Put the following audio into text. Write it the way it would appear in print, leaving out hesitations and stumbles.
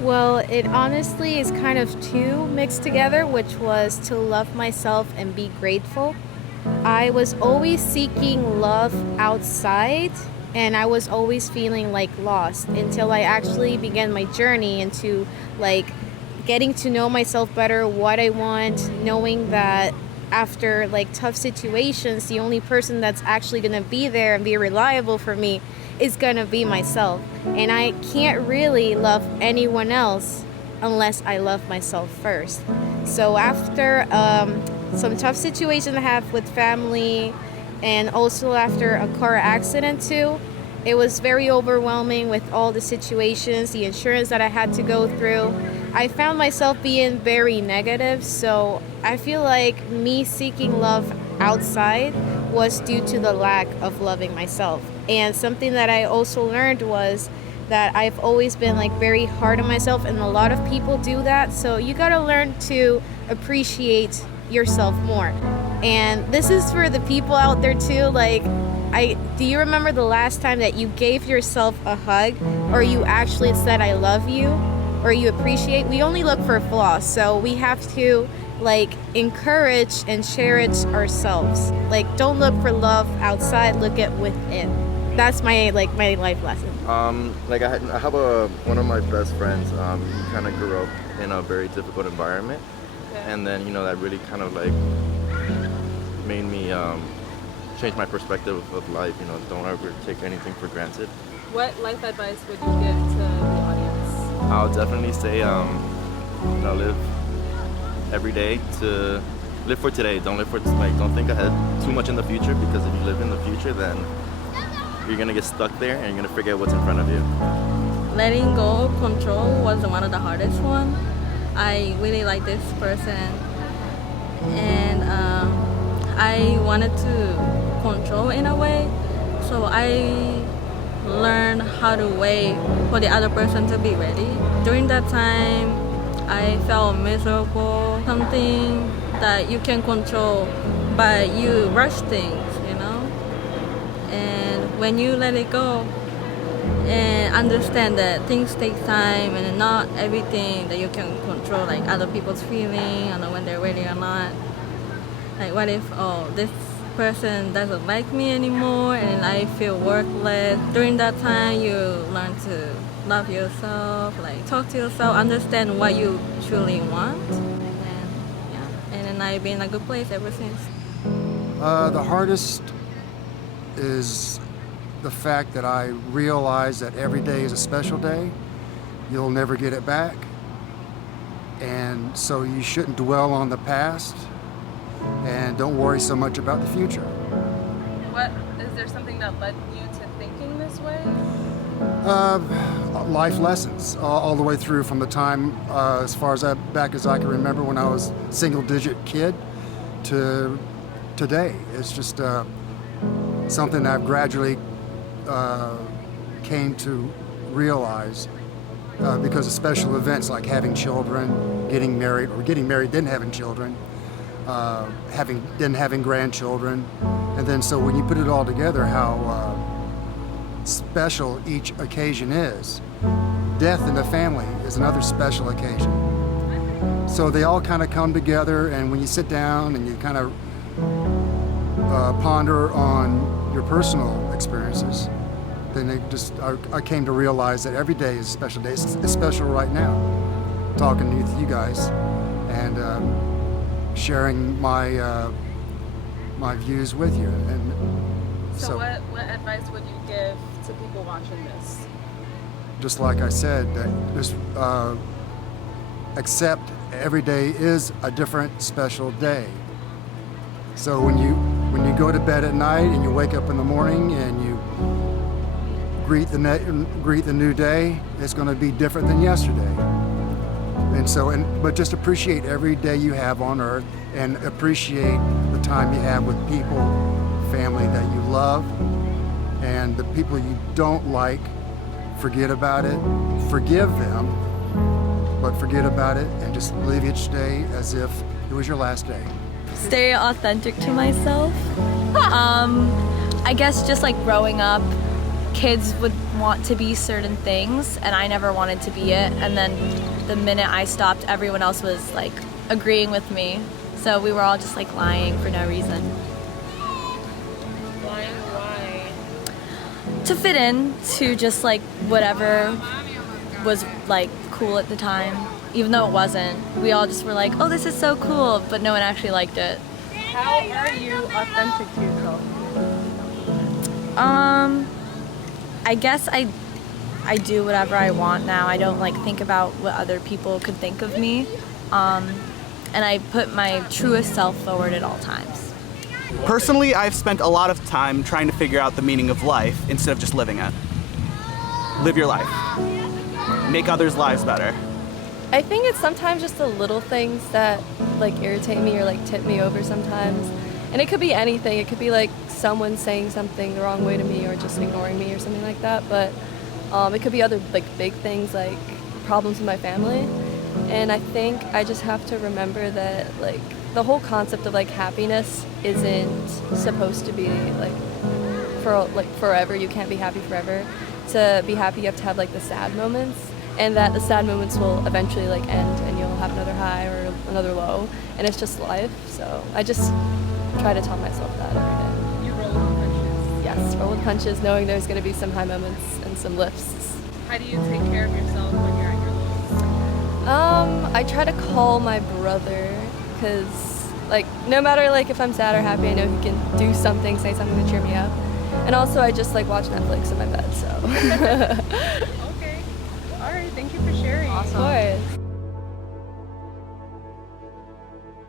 Well, it honestly is kind of two mixed together, which was to love myself and be grateful. I was always seeking love outside, and I was always feeling like lost until I actually began my journey into like getting to know myself better, what I want, knowing that after like tough situations, the only person that's actually going to be there and be reliable for me is going to be myself. And I can't really love anyone else unless I love myself first. So after some tough situation I have with family, and also after a car accident too, it was very overwhelming with all the situations, the insurance that I had to go through. I found myself being very negative, so I feel like me seeking love outside was due to the lack of loving myself. And something that I also learned was that I've always been like very hard on myself, and a lot of people do that. So you gotta learn to appreciate yourself more. And this is for the people out there too. Like, I do you remember the last time that you gave yourself a hug, or you actually said I love you, or you appreciate? We only look for flaws, so we have to like encourage and cherish ourselves. Like, don't look for love outside, look at within. That's my life lesson. I have one of my best friends. He kind of grew up in a very difficult environment, and then that really kind of like made me change my perspective of life. Don't ever take anything for granted. What life advice would you give to the audience? I'll definitely say, live every day to live for today. Don't live for don't think ahead too much in the future, because if you live in the future, then you're gonna get stuck there and you're gonna forget what's in front of you. Letting go of control was one of the hardest one. I really like this person, and I wanted to control in a way, so I learned how to wait for the other person to be ready. During that time, I felt miserable, something that you can control, but you rush things. And when you let it go and understand that things take time and not everything that you can control, like other people's feeling and when they're ready or not. Like, what if, this person doesn't like me anymore and I feel worthless? During that time, you learn to love yourself, like talk to yourself, understand what you truly want. And then I've been in a good place ever since. The hardest is the fact that I realize that every day is a special day. You'll never get it back. And so you shouldn't dwell on the past, and don't worry so much about the future. What is there something that led you to thinking this way? Life lessons all the way through, from the time as far as back as I can remember, when I was a single-digit kid, to today. It's just something I've gradually came to realize because of special events like having children, getting married, or getting married then having children, having grandchildren, and then so when you put it all together, how special each occasion is. Death in the family is another special occasion. So they all kind of come together, and when you sit down and you kind of ponder on your personal experiences, then I came to realize that every day is a special day. It's special right now, talking to you guys and sharing my my views with you. And So what advice would you give to people watching this? Just like I said, that just accept every day is a different special day. So when you go to bed at night and you wake up in the morning and you greet the new day, it's going to be different than yesterday. But just appreciate every day you have on earth, and appreciate the time you have with people, family that you love, and the people you don't like. Forget about it, forgive them, but forget about it, and just live each day as if it was your last day. Stay authentic to myself. I guess just like growing up, kids would want to be certain things and I never wanted to be it, and then the minute I stopped, everyone else was like agreeing with me, so we were all just like lying for no reason. Why? To fit in, to just like whatever was like cool at the time, even though it wasn't. We all just were like, oh, this is so cool, but no one actually liked it. How are you authentic to yourself? I guess I do whatever I want now. I don't like think about what other people could think of me, and I put my truest self forward at all times. Personally, I've spent a lot of time trying to figure out the meaning of life instead of just living it. Live your life. Make others' lives better. I think it's sometimes just the little things that like irritate me or like tip me over sometimes. And it could be anything. It could be like someone saying something the wrong way to me or just ignoring me or something like that. But it could be other like big things like problems with my family. And I think I just have to remember that like the whole concept of like happiness isn't supposed to be like for like forever. You can't be happy forever. To be happy, you have to have like the sad moments, and that the sad moments will eventually like end, and you'll have another high or another low, and it's just life. So I just try to tell myself that every day. You roll with punches. Yes, roll with punches, knowing there's going to be some high moments and some lifts. How do you take care of yourself when you're at your lowest? I try to call my brother, because like no matter like if I'm sad or happy, I know he can do something, say something to cheer me up. And also I just like watch Netflix in my bed, so. Okay. All right. Thank you for sharing. Of course.